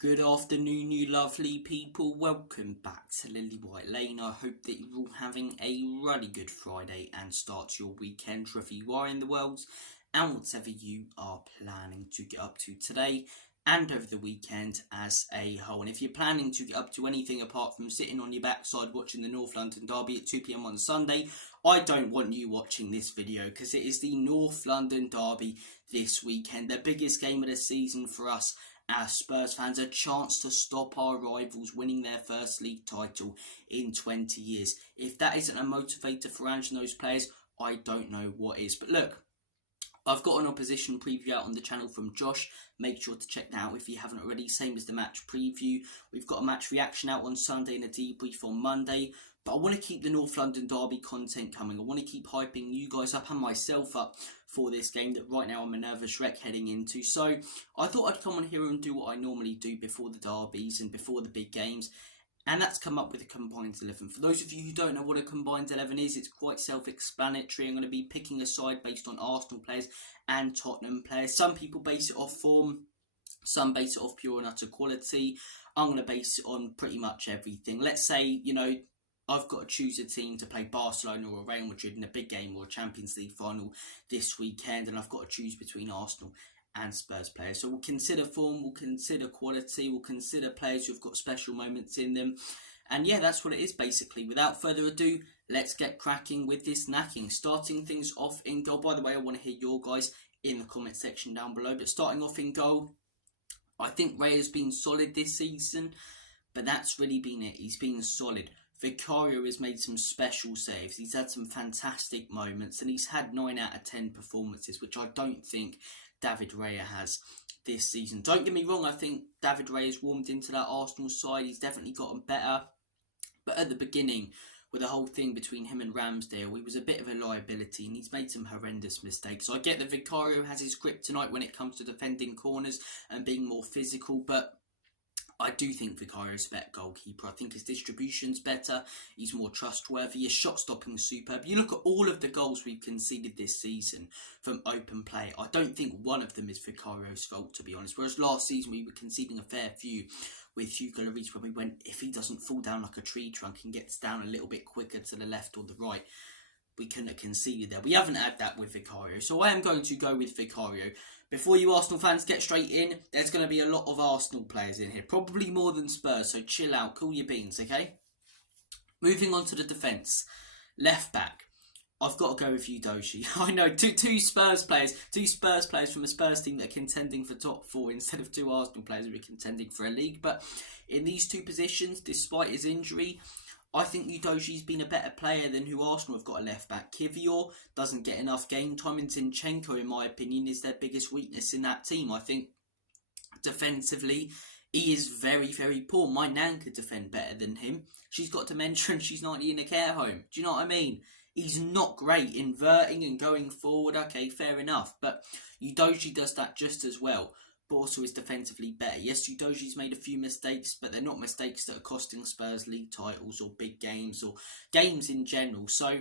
Good afternoon, you lovely people. Welcome back to Lily White Lane. I hope that you're all having a really good Friday and start your weekend wherever you are in the world and whatever you are planning to get up to today and over the weekend as a whole. And if you're planning to get up to anything apart from sitting on your backside watching the North London derby at 2 p.m. on Sunday, I don't want you watching this video because it is the North London derby this weekend, the biggest game of the season for us as Spurs fans, a chance to stop our rivals winning their first league title in 20 years. If that isn't a motivator for Ange and those players, I don't know what is. But look, I've got an opposition preview out on the channel from Josh. Make sure to check that out if you haven't already. Same as the match preview. We've got a match reaction out on Sunday and a debrief on Monday. But I want to keep the North London derby content coming. I want to keep hyping you guys up and myself up for this game that right now I'm a nervous wreck heading into. So I thought I'd come on here and do what I normally do before the derbies and before the big games. And that's come up with a combined 11. For those of you who don't know what a combined 11 is, it's quite self-explanatory. I'm going to be picking a side based on Arsenal players and Tottenham players. Some people base it off form. Some base it off pure and utter quality. I'm going to base it on pretty much everything. Let's say, I've got to choose a team to play Barcelona or Real Madrid in a big game or a Champions League final this weekend, and I've got to choose between Arsenal and Spurs players. So we'll consider form, we'll consider quality, we'll consider players who've got special moments in them. And yeah, that's what it is basically. Without further ado, let's get cracking with this knacking. Starting things off in goal. By the way, I want to hear your guys in the comment section down below. But starting off in goal, I think Ray has been solid this season, but that's really been it. He's been solid. Vicario has made some special saves. He's had some fantastic moments, and he's had 9 out of 10 performances, which I don't think David Raya has this season. Don't get me wrong, I think David Raya has warmed into that Arsenal side. He's definitely gotten better. But at the beginning, with the whole thing between him and Ramsdale, he was a bit of a liability, and he's made some horrendous mistakes. So I get that Vicario has his kryptonite when it comes to defending corners and being more physical, but I do think Vicario's a better goalkeeper. I think his distribution's better. He's more trustworthy. His shot stopping is superb. You look at all of the goals we've conceded this season from open play. I don't think one of them is Vicario's fault, to be honest. Whereas last season we were conceding a fair few with Hugo Lloris, where we went, if he doesn't fall down like a tree trunk and gets down a little bit quicker to the left or the right, we couldn't have conceded there. We haven't had that with Vicario. So I am going to go with Vicario. Before you Arsenal fans get straight in, there's going to be a lot of Arsenal players in here. Probably more than Spurs, so chill out, cool your beans, okay? Moving on to the defence. Left back. I've got to go with Udogie. I know, two Spurs players from a Spurs team that are contending for top 4 instead of 2 Arsenal players who are contending for a league. But in these 2 positions, despite his injury, I think Udogie's been a better player than who Arsenal have got a left back. Kivior doesn't get enough game time, and Zinchenko, in my opinion, is their biggest weakness in that team. I think defensively, he is very, very poor. My nan could defend better than him. She's got dementia and she's 90 in a care home. Do you know what I mean? He's not great inverting and going forward. Okay, fair enough. But Udogie does that just as well. But also is defensively better. Yes, Udogie's made a few mistakes, but they're not mistakes that are costing Spurs league titles or big games or games in general. So,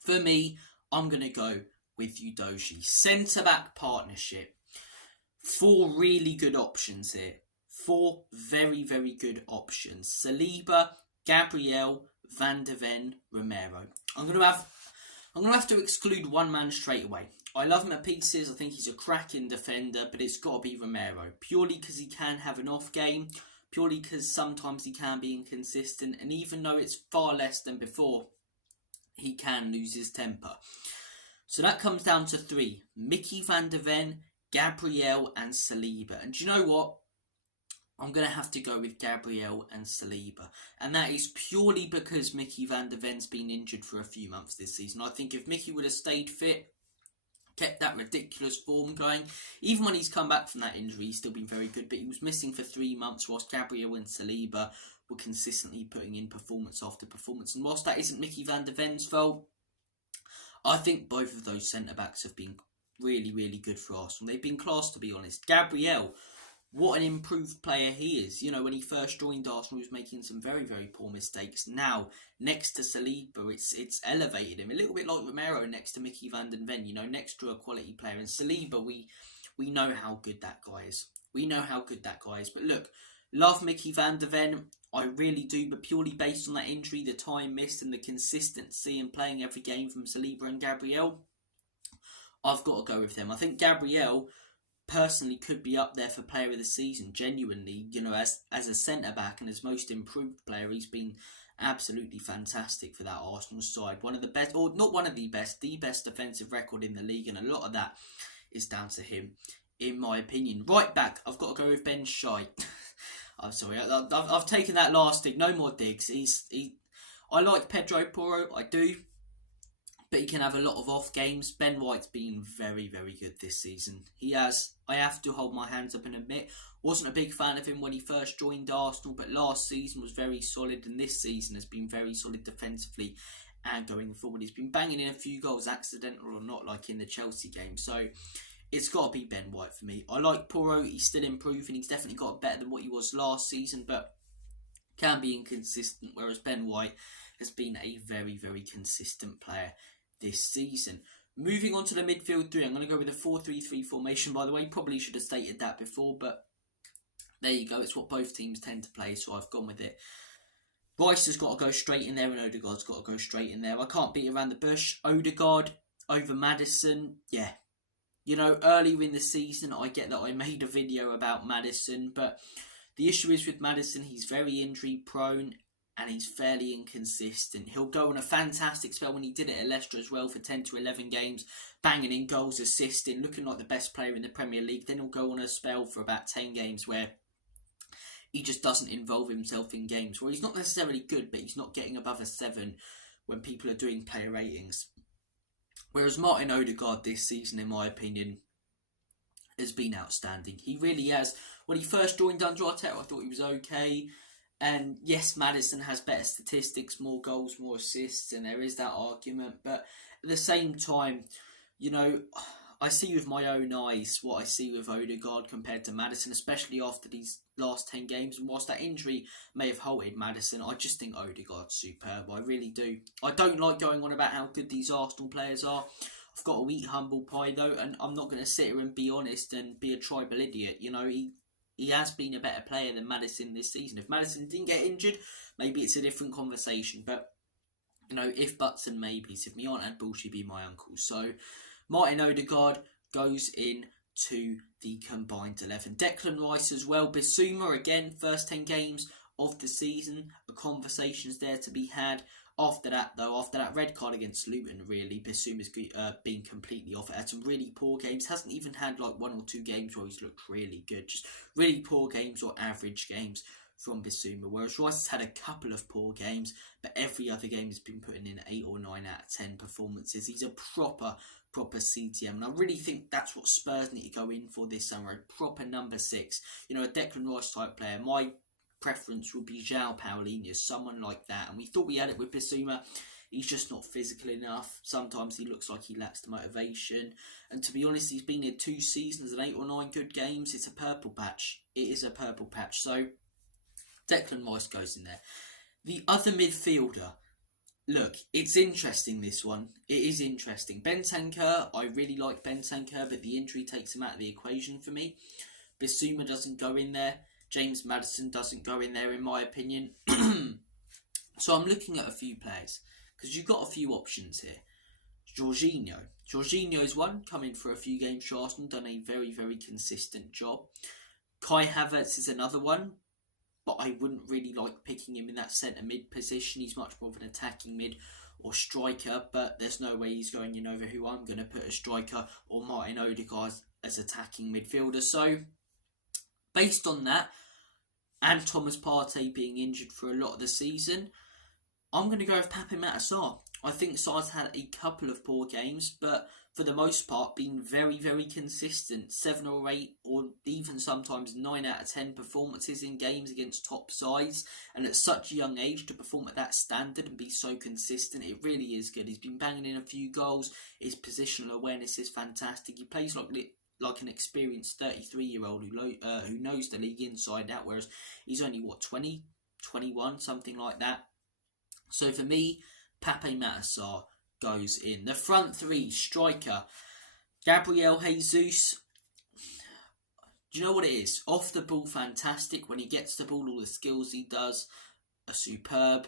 for me, I'm going to go with Udogie. Centre-back partnership. 4 really good options here. 4 very, very good options. Saliba, Gabriel, Van der Ven, Romero. I'm going to have to exclude one man straight away. I love him at pieces. I think he's a cracking defender, but it's got to be Romero. Purely because he can have an off game. Purely because sometimes he can be inconsistent. And even though it's far less than before, he can lose his temper. So that comes down to 3. Mickey Van der Ven, Gabriel and Saliba. And do you know what? I'm going to have to go with Gabriel and Saliba. And that is purely because Mickey Van der Ven's been injured for a few months this season. I think if Mickey would have stayed fit, kept that ridiculous form going, even when he's come back from that injury, he's still been very good. But he was missing for 3 months whilst Gabriel and Saliba were consistently putting in performance after performance. And whilst that isn't Mickey Van der Ven's fault, I think both of those centre-backs have been really, really good for Arsenal. They've been class, to be honest. Gabriel, what an improved player he is. You know, when he first joined Arsenal, he was making some very, very poor mistakes. Now, next to Saliba, it's elevated him. A little bit like Romero next to Mickey Van den Ven, next to a quality player. And Saliba, we know how good that guy is. We know how good that guy is. But look, love Mickey van der Ven. I really do, but purely based on that injury, the time missed and the consistency in playing every game from Saliba and Gabriel, I've got to go with them. I think Gabriel personally could be up there for player of the season, genuinely. As a centre-back and as most improved player, he's been absolutely fantastic for that Arsenal side. One of the best, or not one of the best defensive record in the league, and a lot of that is down to him, in my opinion. Right back, I've got to go with Ben Shite. I'm sorry, I've taken that last dig. No more digs. I like Pedro Porro, I do, but he can have a lot of off games. Ben White's been very, very good this season. He has. I have to hold my hands up and admit, wasn't a big fan of him when he first joined Arsenal, but last season was very solid, and this season has been very solid defensively and going forward. He's been banging in a few goals, accidental or not, like in the Chelsea game. So it's got to be Ben White for me. I like Porro. He's still improving. He's definitely got better than what he was last season, but can be inconsistent, whereas Ben White has been a very, very consistent player this season. Moving on to the midfield three, I'm going to go with a 4-3-3 formation, by the way. Probably should have stated that before, but there you go. It's what both teams tend to play, so I've gone with it. Rice has got to go straight in there, and Odegaard's got to go straight in there. I can't beat around the bush. Odegaard over Maddison, yeah. Earlier in the season, I get that I made a video about Maddison, but the issue is with Maddison, he's very injury prone and he's fairly inconsistent. He'll go on a fantastic spell when he did it at Leicester as well for 10 to 11 games, banging in goals, assisting, looking like the best player in the Premier League. Then he'll go on a spell for about 10 games where he just doesn't involve himself in games, where he's not necessarily good, but he's not getting above a 7 when people are doing player ratings. Whereas Martin Odegaard this season, in my opinion, has been outstanding. He really has. When he first joined under Arteta, I thought he was okay. And yes, Maddison has better statistics, more goals, more assists, and there is that argument. But at the same time, I see with my own eyes what I see with Odegaard compared to Maddison, especially after these last 10 games. And whilst that injury may have halted Maddison, I just think Odegaard's superb. I really do. I don't like going on about how good these Arsenal players are. I've got to eat humble pie though, and I'm not going to sit here and be honest and be a tribal idiot. He has been a better player than Maddison this season. If Maddison didn't get injured, maybe it's a different conversation. But, if buts and maybes, if me aunt had bull, she'd be my uncle. So, Martin Odegaard goes in to the combined 11. Declan Rice as well. Bissouma, again, first 10 games of the season. A conversation's there to be had. After that red card against Luton, really, Bissouma's been completely off. It had some really poor games. Hasn't even had like 1 or 2 games where he's looked really good. Just really poor games or average games from Bissouma. Whereas Rice has had a couple of poor games, but every other game has been putting in 8 or 9 out of 10 performances. He's a proper CTM, and I really think that's what Spurs need to go in for this summer. A proper number 6. A Declan Rice type player. My preference would be João Paulinho, someone like that. And we thought we had it with Bissouma. He's just not physical enough. Sometimes he looks like he lacks the motivation. And to be honest, he's been in 2 seasons and 8 or 9 good games. It's a purple patch. It is a purple patch. So Declan Rice goes in there. The other midfielder. Look, it's interesting, this one. It is interesting. Bentancur, I really like Bentancur, but the injury takes him out of the equation for me. Bissouma doesn't go in there. James Maddison doesn't go in there, in my opinion. So I'm looking at a few players, because you've got a few options here. Jorginho's one, come in for a few games for Arsenal, done a very, very consistent job. Kai Havertz is another one, but I wouldn't really like picking him in that centre mid position. He's much more of an attacking mid or striker, but there's no way he's going in over who I'm going to put as striker, or Martin Odegaard as attacking midfielder. So based on that, and Thomas Partey being injured for a lot of the season, I'm going to go with Pape Matar Sarr. I think Sarr's had a couple of poor games, but for the most part been very, very consistent. 7 or 8 or even sometimes 9 out of 10 performances in games against top sides. And at such a young age to perform at that standard and be so consistent, it really is good. He's been banging in a few goals. His positional awareness is fantastic. He plays like an experienced 33-year-old who knows the league inside out, whereas he's only, 20, 21, something like that. So for me, Pape Matar Sarr goes in. The front three, striker, Gabriel Jesus. Do you know what it is? Off the ball, fantastic. When he gets the ball, all the skills he does are superb.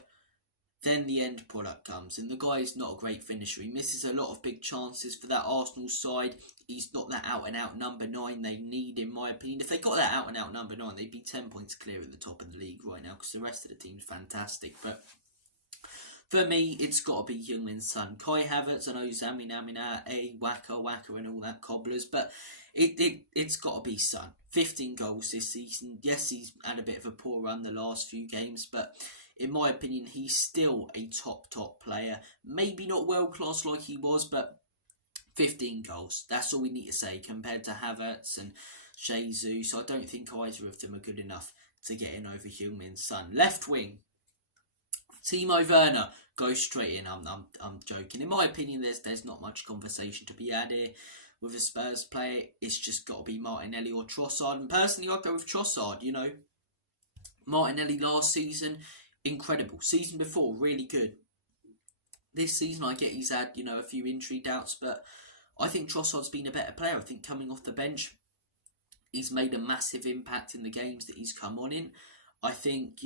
Then the end product comes, and the guy is not a great finisher. He misses a lot of big chances for that Arsenal side. He's not that out-and-out number 9 they need, in my opinion. If they got that out-and-out number 9, they'd be 10 points clear at the top of the league right now, because the rest of the team's fantastic. But for me, it's got to be Heung-Min Son. Kai Havertz, I know Zamina, Waka, and all that cobblers, but it's got to be Son. 15 goals this season. Yes, he's had a bit of a poor run the last few games, but in my opinion, he's still a top player. Maybe not world class like he was, but 15 goals. That's all we need to say compared to Havertz and Jesus. I don't think either of them are good enough to get in over Heung-Min Son. Left wing, Timo Werner goes straight in. I'm joking. In my opinion, there's not much conversation to be had here with a Spurs player. It's just got to be Martinelli or Trossard. And personally, I'd go with Trossard. You know, Martinelli last season, incredible. Season before, really good. This season, I get he's had, a few injury doubts, but I think Trossard's been a better player. I think coming off the bench, he's made a massive impact in the games that he's come on in. I think,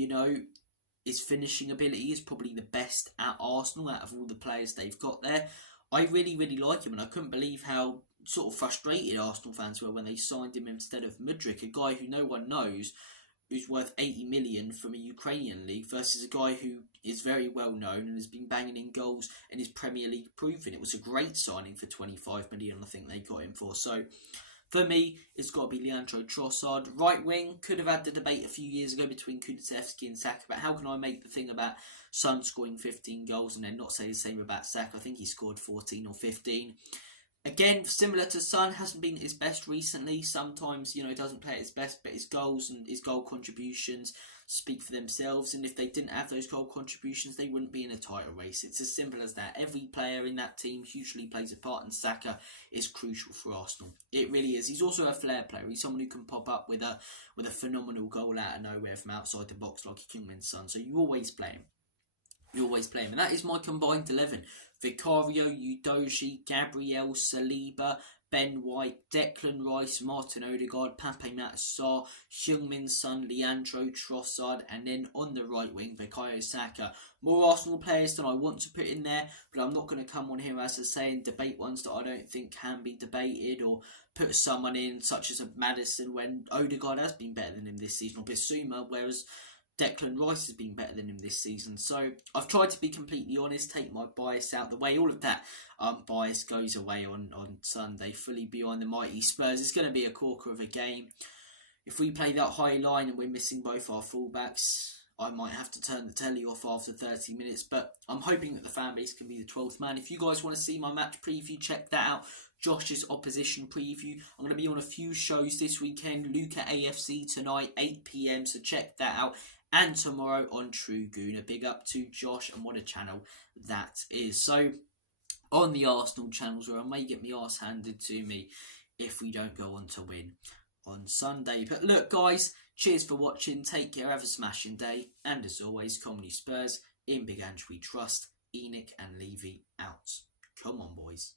his finishing ability is probably the best at Arsenal out of all the players they've got there. I really, really like him, and I couldn't believe how sort of frustrated Arsenal fans were when they signed him instead of Mudryk, a guy who no one knows, who's worth 80 million from a Ukrainian league, versus a guy who is very well known and has been banging in goals and is Premier League proven. It was a great signing for 25 million, I think they got him for. So for me, it's got to be Leandro Trossard. Right wing, could have had the debate a few years ago between Kulusevski and Saka, but how can I make the thing about Son scoring 15 goals and then not say the same about Saka? I think he scored 14 or 15. Again, similar to Son, hasn't been his best recently. Sometimes, doesn't play at his best, but his goals and his goal contributions speak for themselves. And if they didn't have those goal contributions, they wouldn't be in a title race. It's as simple as that. Every player in that team hugely plays a part, and Saka is crucial for Arsenal. It really is. He's also a flair player. He's someone who can pop up with a phenomenal goal out of nowhere from outside the box like Heung-Min Son. So you always play him. And that is my combined 11. Vicario, Udogie, Gabriel, Saliba, Ben White, Declan Rice, Martin Odegaard, Pape Matar, Heung-Min Son, Leandro Trossard, and then on the right wing, Bukayo Saka. More Arsenal players than I want to put in there, but I'm not going to come on here, as I say, and debate ones that I don't think can be debated, or put someone in such as a Maddison when Odegaard has been better than him this season, or Bissouma, whereas Declan Rice has been better than him this season. So I've tried to be completely honest, take my bias out the way. All of that bias goes away on Sunday, fully behind the mighty Spurs. It's going to be a corker of a game. If we play that high line and we're missing both our fullbacks, I might have to turn the telly off after 30 minutes. But I'm hoping that the fan base can be the 12th man. If you guys want to see my match preview, check that out. Josh's opposition preview. I'm going to be on a few shows this weekend. Luca AFC tonight, 8 PM, so check that out. And tomorrow on True Gooner. Big up to Josh, and what a channel that is. So, on the Arsenal channels, where I may get my arse handed to me if we don't go on to win on Sunday. But look, guys, cheers for watching. Take care, have a smashing day. And as always, Comedy Spurs, in Big Ange we trust. Enoch and Levy out. Come on, boys.